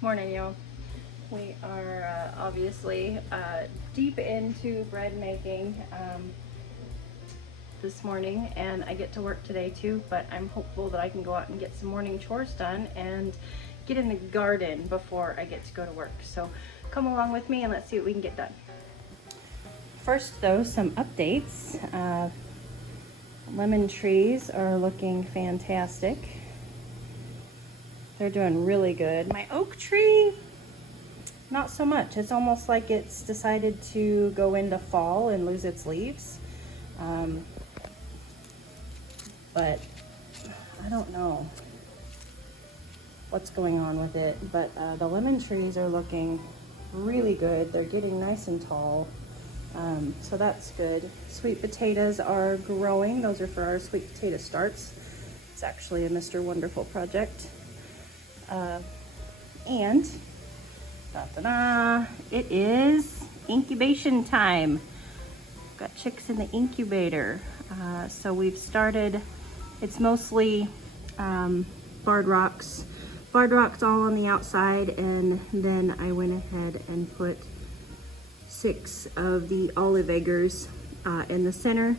Morning, y'all. We are obviously deep into bread making this morning, and I get to work today too, but I'm hopeful that I can go out and get some morning chores done and get in the garden before I get to go to work. So come along with me and let's see what we can get done. First though, some updates. Lemon trees are looking fantastic. They're doing really good. My oak tree, not so much. It's almost like it's decided to go into fall and lose its leaves. But I don't know what's going on with it. But the lemon trees are looking really good. They're getting nice and tall. So that's good. Sweet potatoes are growing. Those are for our sweet potato starts. It's actually a Mr. Wonderful project. And it is incubation time. Got chicks in the incubator. So we've started, it's mostly barred rocks all on the outside, and then I went ahead and put 6 of the olive eggers in the center.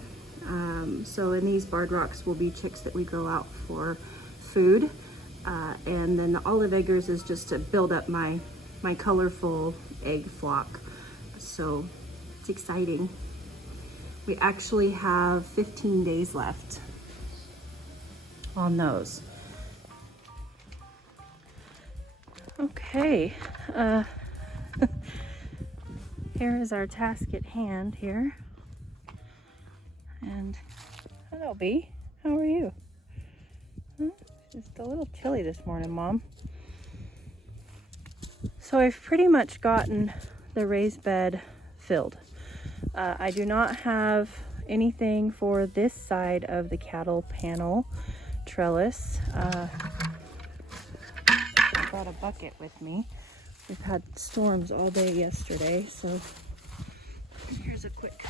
So in these barred rocks will be chicks that we grow out for food. And then the olive eggers is just to build up my colorful egg flock. So it's exciting. We actually have 15 days left on those. Okay, here is our task at hand here. And hello, Bee. How are you? Just a little chilly this morning, Mom. So I've pretty much gotten the raised bed filled. I do not have anything for this side of the cattle panel trellis. I brought a bucket with me. We've had storms all day yesterday, so here's a quick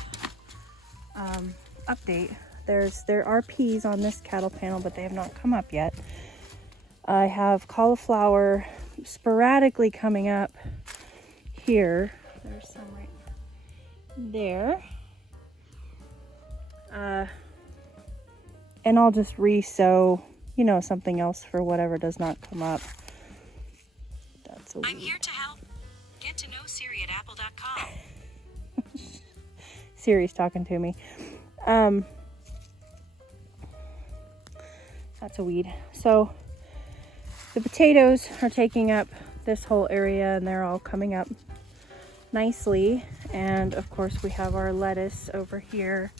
update. There are peas on this cattle panel, but they have not come up yet. I have cauliflower sporadically coming up here. There's some right there. And I'll just re-sow, something else for whatever does not come up. That's a I'm here to help. Get to know Siri at apple.com. Siri's talking to me. That's a weed. So the potatoes are taking up this whole area, and they're all coming up nicely. And of course we have our lettuce over here.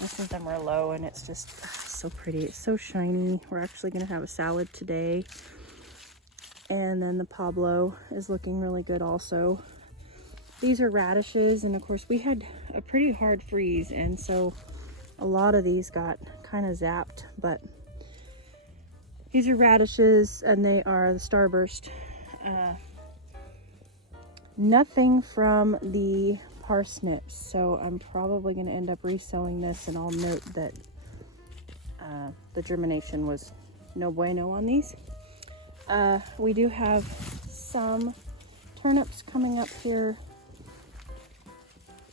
This is the Merlot, and it's just so pretty. It's so shiny. We're actually going to have a salad today. And then the Pablo is looking really good also. These are radishes, and of course we had a pretty hard freeze, and so a lot of these got kind of zapped, but these are radishes, and they are the Starburst. Nothing from the parsnips, so I'm probably going to end up reselling this, and I'll note that the germination was no bueno on these. We do have some turnips coming up here.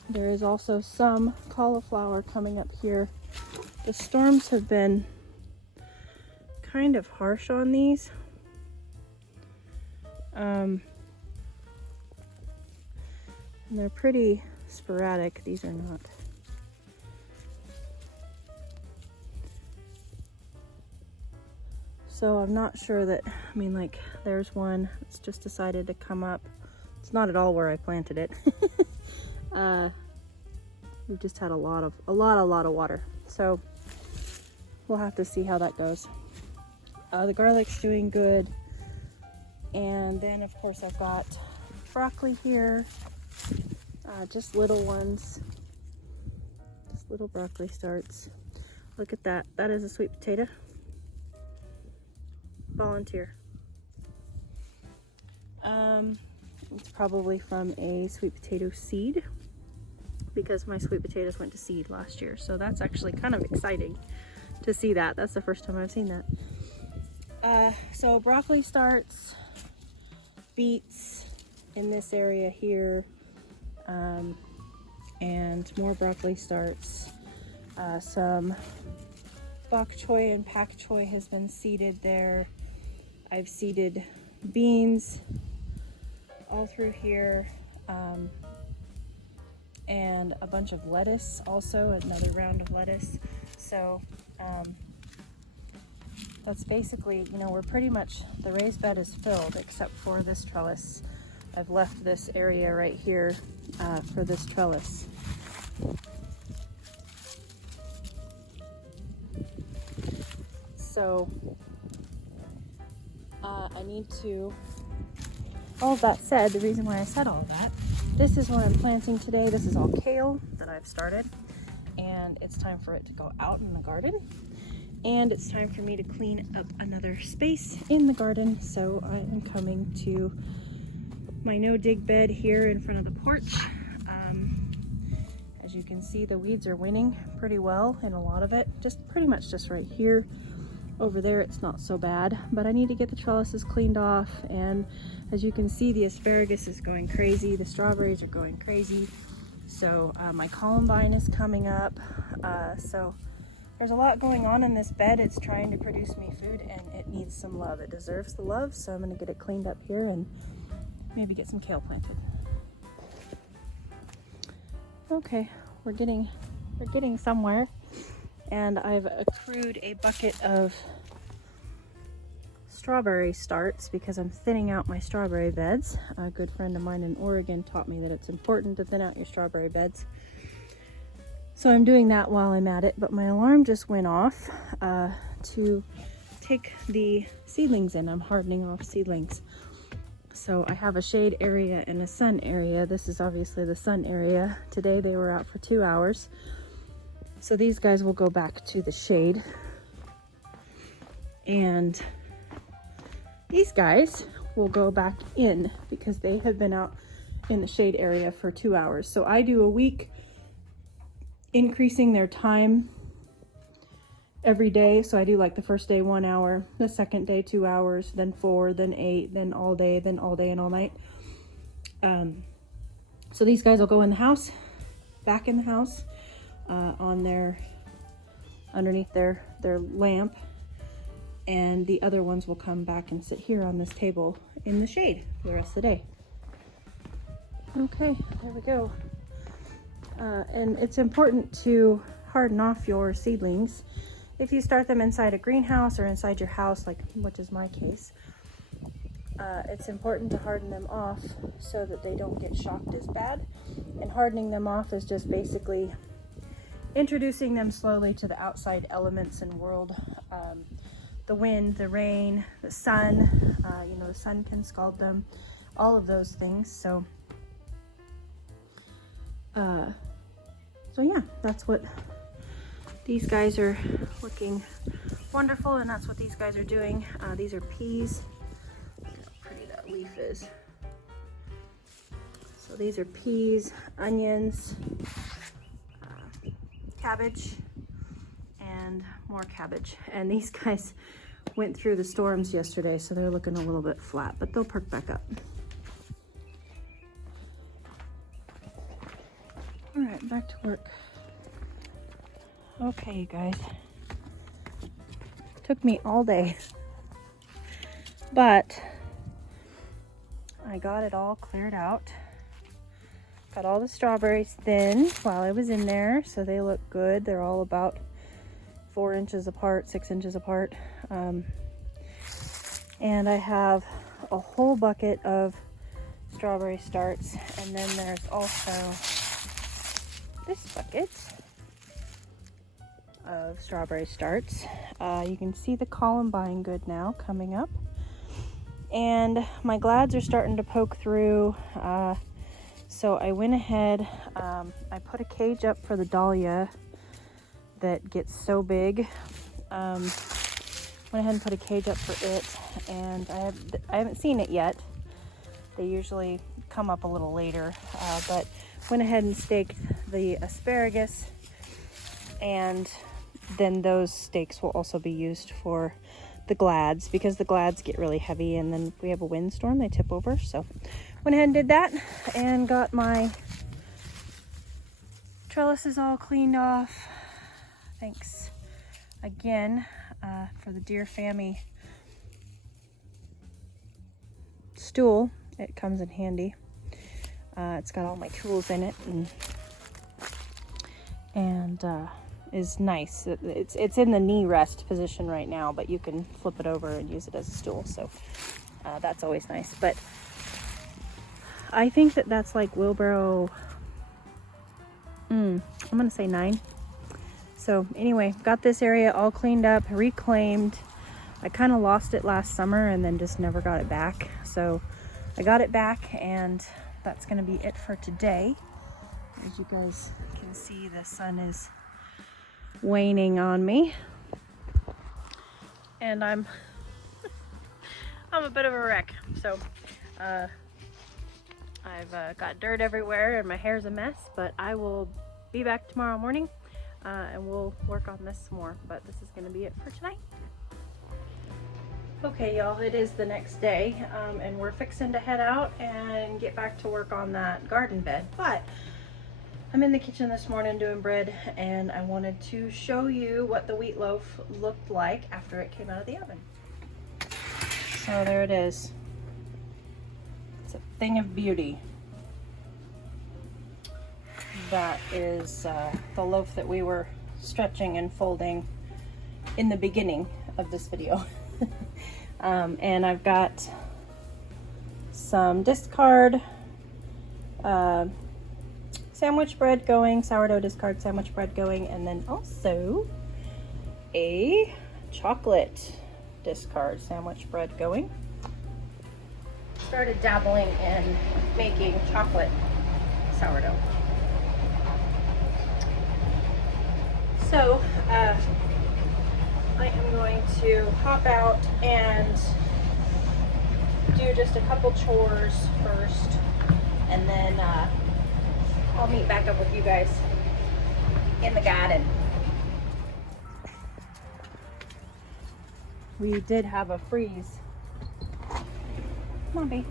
There is also some cauliflower coming up here. The storms have been kind of harsh on these. And they're pretty sporadic. These are not. So I'm not sure that, there's one that's just decided to come up. It's not at all where I planted it. We've just had a lot of water. So we'll have to see how that goes. The garlic's doing good. And then of course I've got broccoli here. Just little ones. Just little broccoli starts. Look at that. That is a sweet potato. Volunteer. It's probably from a sweet potato seed, because my sweet potatoes went to seed last year. So that's actually kind of exciting to see that. That's the first time I've seen that. So broccoli starts, beets in this area here, and more broccoli starts. Some bok choy and pak choy has been seeded there. I've seeded beans all through here, and a bunch of lettuce also, another round of lettuce. So that's basically, you know, we're pretty much, the raised bed is filled except for this trellis. I've left this area right here for this trellis. So I need to, all of that said, the reason why I said all of that, this is what I'm planting today. This is all kale that I've started, and it's time for it to go out in the garden. And it's time for me to clean up another space in the garden. So I am coming to my no-dig bed here in front of the porch. As you can see, the weeds are winning pretty well in a lot of it. Just pretty much just right here. Over there it's not so bad, but I need to get the trellises cleaned off. And as you can see, the asparagus is going crazy. The strawberries are going crazy. So my columbine is coming up. So there's a lot going on in this bed. It's trying to produce me food and it needs some love. It deserves the love, so I'm gonna get it cleaned up here and maybe get some kale planted. Okay, we're getting somewhere. And I've accrued a bucket of strawberry starts because I'm thinning out my strawberry beds. A good friend of mine in Oregon taught me that it's important to thin out your strawberry beds. So I'm doing that while I'm at it, but my alarm just went off to take the seedlings in. I'm hardening off seedlings. So I have a shade area and a sun area. This is obviously the sun area. Today they were out for 2 hours. So these guys will go back to the shade. And these guys will go back in because they have been out in the shade area for 2 hours. So I do a week increasing their time every day. So I do like the first day 1 hour, the second day 2 hours, then 4, then 8, then all day and all night. So these guys will go in the house, back in the house, on their, underneath their lamp, and the other ones will come back and sit here on this table in the shade for the rest of the day. Okay, there we go. And it's important to harden off your seedlings. If you start them inside a greenhouse or inside your house, like which is my case, it's important to harden them off so that they don't get shocked as bad. And hardening them off is just basically introducing them slowly to the outside elements and world. The wind, the rain, the sun, you know, the sun can scald them, all of those things. So yeah, that's what these guys are looking wonderful, and that's what these guys are doing. These are peas. Look how pretty that leaf is. So these are peas, onions, cabbage, and more cabbage. And these guys went through the storms yesterday, so they're looking a little bit flat, but they'll perk back up. All right, back to work. Okay, you guys. Took me all day, but I got it all cleared out. Got all the strawberries thinned while I was in there, so they look good. They're all about 4 inches apart, 6 inches apart. And I have a whole bucket of strawberry starts, and then there's also this bucket of strawberry starts. You can see the columbine good now coming up, and my glads are starting to poke through. So I went ahead, I put a cage up for the dahlia that gets so big. Went ahead and put a cage up for it, and I haven't seen it yet. They usually come up a little later, but went ahead and staked the asparagus, and then those stakes will also be used for the glads, because the glads get really heavy, and then if we have a windstorm, they tip over. So went ahead and did that and got my trellises all cleaned off. Thanks again for the Deerfamy stool. It comes in handy. It's got all my tools in it, and is nice. It's in the knee rest position right now, but you can flip it over and use it as a stool, so that's always nice. But I think that's like wheelbarrow, I'm gonna say 9. So anyway, got this area all cleaned up, reclaimed. I kind of lost it last summer and then just never got it back, so I got it back, and that's gonna be it for today. As you guys can see, the sun is waning on me, and I'm a bit of a wreck. So I've got dirt everywhere and my hair's a mess, but I will be back tomorrow morning and we'll work on this some more. But this is going to be it for tonight. Okay, y'all, it is the next day, and we're fixing to head out and get back to work on that garden bed. But I'm in the kitchen this morning doing bread, and I wanted to show you what the wheat loaf looked like after it came out of the oven. So there it is. It's a thing of beauty. That is the loaf that we were stretching and folding in the beginning of this video. And I've got some discard sandwich bread going, sourdough discard sandwich bread going, and then also a chocolate discard sandwich bread going. Started dabbling in making chocolate sourdough. So I am going to hop out and do just a couple chores first, and then I'll meet back up with you guys in the garden. We did have a freeze. Come on, babe.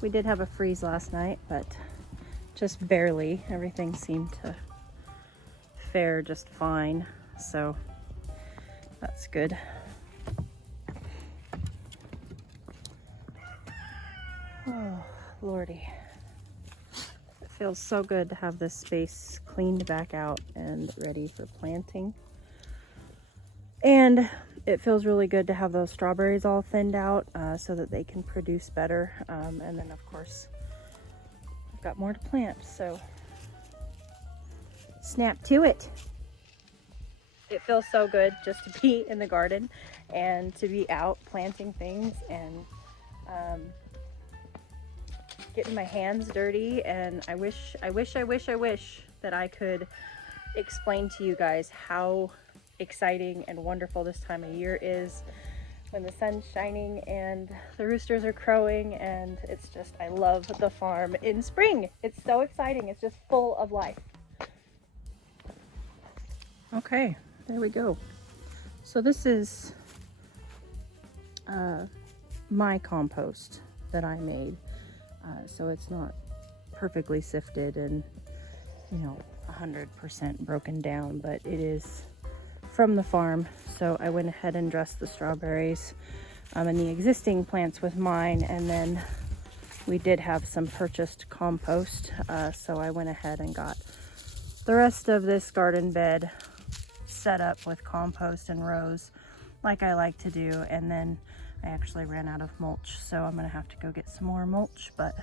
We did have a freeze last night, but just barely. Everything seemed to fare just fine, so that's good. Oh, Lordy. It feels so good to have this space cleaned back out and ready for planting. And it feels really good to have those strawberries all thinned out so that they can produce better. And then, of course, I've got more to plant, so snap to it. It feels so good just to be in the garden and to be out planting things and getting my hands dirty. And I wish that I could explain to you guys how exciting and wonderful this time of year is, when the sun's shining and the roosters are crowing, and it's just, I love the farm in spring. It's so exciting. It's just full of life. Okay, there we go. So this is my compost that I made. So it's not perfectly sifted and, 100% broken down, but it is from the farm. So I went ahead and dressed the strawberries and the existing plants with mine, and then we did have some purchased compost. So I went ahead and got the rest of this garden bed set up with compost and rows like I like to do. And then I actually ran out of mulch, so I'm gonna have to go get some more mulch, but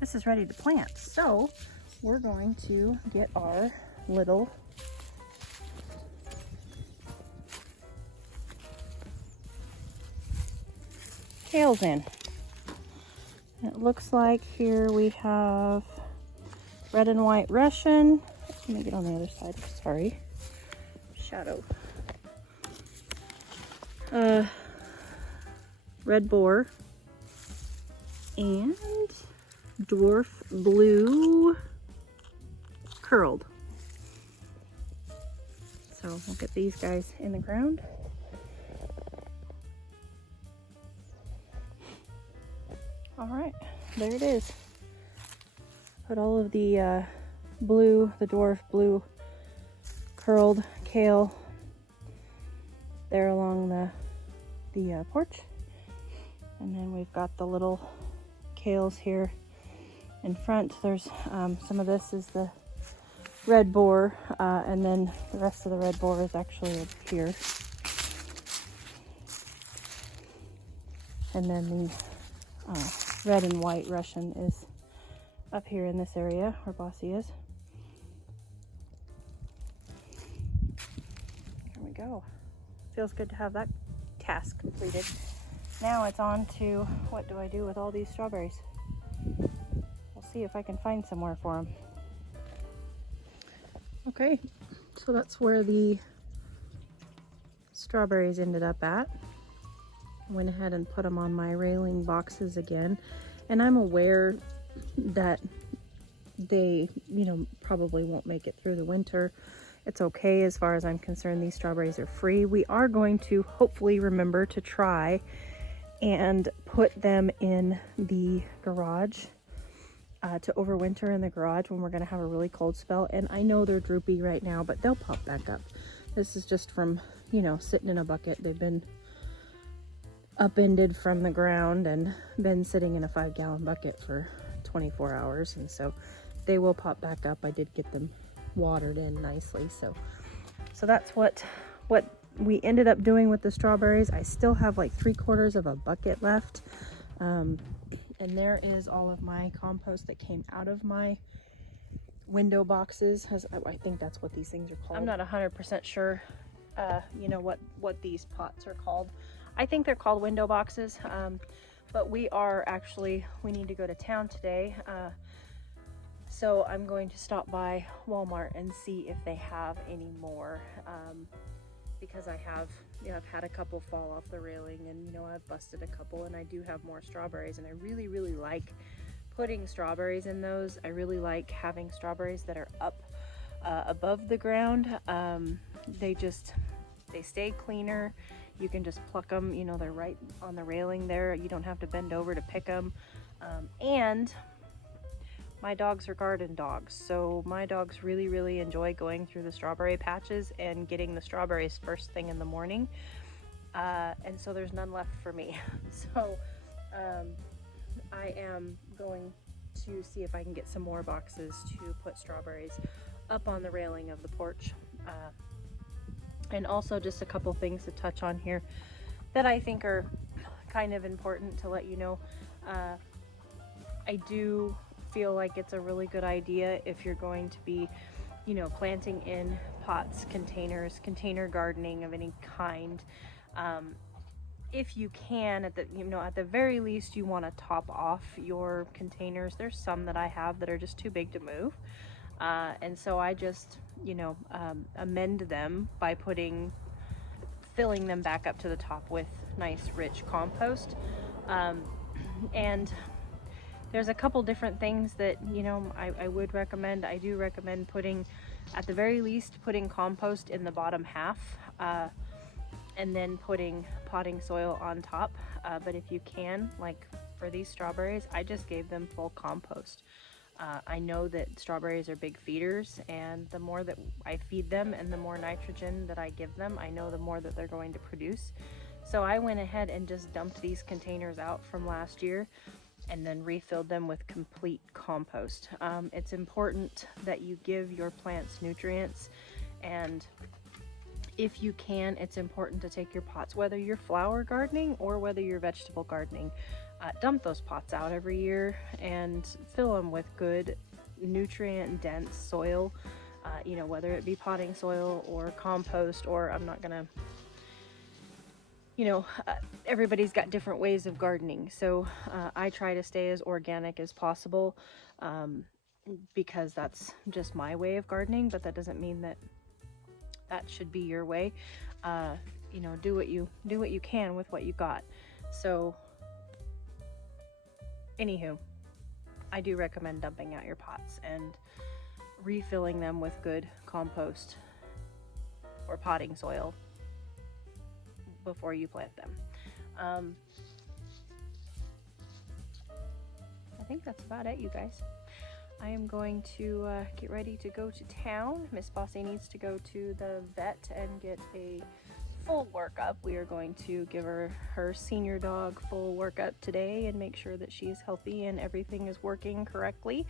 this is ready to plant. So we're going to get our little kales in. It looks like here we have red and white Russian. Let me get on the other side, sorry. Shadow. Red boar and dwarf blue curled. So we'll get these guys in the ground. All right, there it is. Put all of the the dwarf blue curled kale there along the porch. And then we've got the little kales here in front. There's some of this is the red boar, and then the rest of the red boar is actually over here. And then the red and white Russian is up here in this area where Bossy is. There we go. Feels good to have that task completed. Now it's on to what do I do with all these strawberries? We'll see if I can find somewhere for them. Okay, so that's where the strawberries ended up at. Went ahead and put them on my railing boxes again, and I'm aware that they, you know, probably won't make it through the winter. It's okay as far as I'm concerned. These strawberries are free. We are going to hopefully remember to try and put them in the garage to overwinter in the garage when we're going to have a really cold spell. And I know they're droopy right now, but they'll pop back up. This is just from, you know, sitting in a bucket. They've been upended from the ground and been sitting in a 5-gallon bucket for 24 hours, and so they will pop back up. I did get them watered in nicely, so that's what we ended up doing with the strawberries. I still have like 3/4 of a bucket left, and there is all of my compost that came out of my window boxes. I think that's what these things are called. I'm not 100% sure you know what these pots are called. I think they're called window boxes, but we need to go to town today, so I'm going to stop by Walmart and see if they have any more, because I've had a couple fall off the railing, and you know, I've busted a couple, and I do have more strawberries, and I really like putting strawberries in those. I really like having strawberries that are up above the ground. They stay cleaner. You can just pluck them, you know, they're right on the railing there. You don't have to bend over to pick them. And my dogs are garden dogs, so my dogs really enjoy going through the strawberry patches and getting the strawberries first thing in the morning. And so there's none left for me. So I am going to see if I can get some more boxes to put strawberries up on the railing of the porch. And also just a couple things to touch on here that I think are kind of important to let you know. I do feel like it's a really good idea if you're going to be, you know, planting in pots, containers, container gardening of any kind. If you can, at the very least, you want to top off your containers. There's some that I have that are just too big to move. And so I just, you know, amend them by filling them back up to the top with nice rich compost. And there's a couple different things that, you know, I would recommend. I do recommend at the very least, putting compost in the bottom half, and then putting potting soil on top. But if you can, like for these strawberries, I just gave them full compost. I know that strawberries are big feeders, and the more that I feed them and the more nitrogen that I give them, I know the more that they're going to produce. So I went ahead and just dumped these containers out from last year and then refilled them with complete compost. It's important that you give your plants nutrients, and if you can, it's important to take your pots, whether you're flower gardening or whether you're vegetable gardening, dump those pots out every year and fill them with good nutrient dense soil, you know, whether it be potting soil or compost, or I'm not gonna, you know, everybody's got different ways of gardening. So I try to stay as organic as possible, because that's just my way of gardening, but that doesn't mean that should be your way. You know, do what you can with what you got. So anywho, I do recommend dumping out your pots and refilling them with good compost or potting soil before you plant them. I think that's about it, you guys. I am going to get ready to go to town. Miss Bossy needs to go to the vet and get a full workup. We are going to give her senior dog full workup today and make sure that she's healthy and everything is working correctly.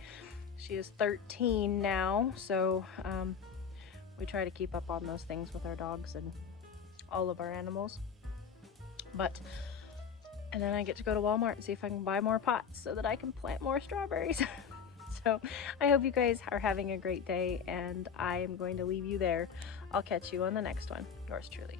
She is 13 now, so we try to keep up on those things with our dogs and all of our animals. And then I get to go to Walmart and see if I can buy more pots so that I can plant more strawberries. So I hope you guys are having a great day, and I am going to leave you there. I'll catch you on the next one. Yours truly.